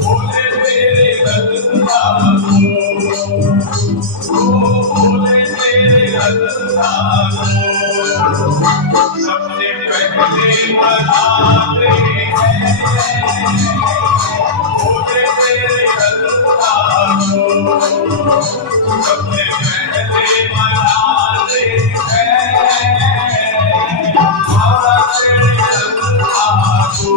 भोले तेरे दरबार को, भोले तेरे दरबार को सबसे पहले मनाते हैं। भोले तेरे दरबार को सबसे पहले मनाते हैं। बाबा तेरे दरबार को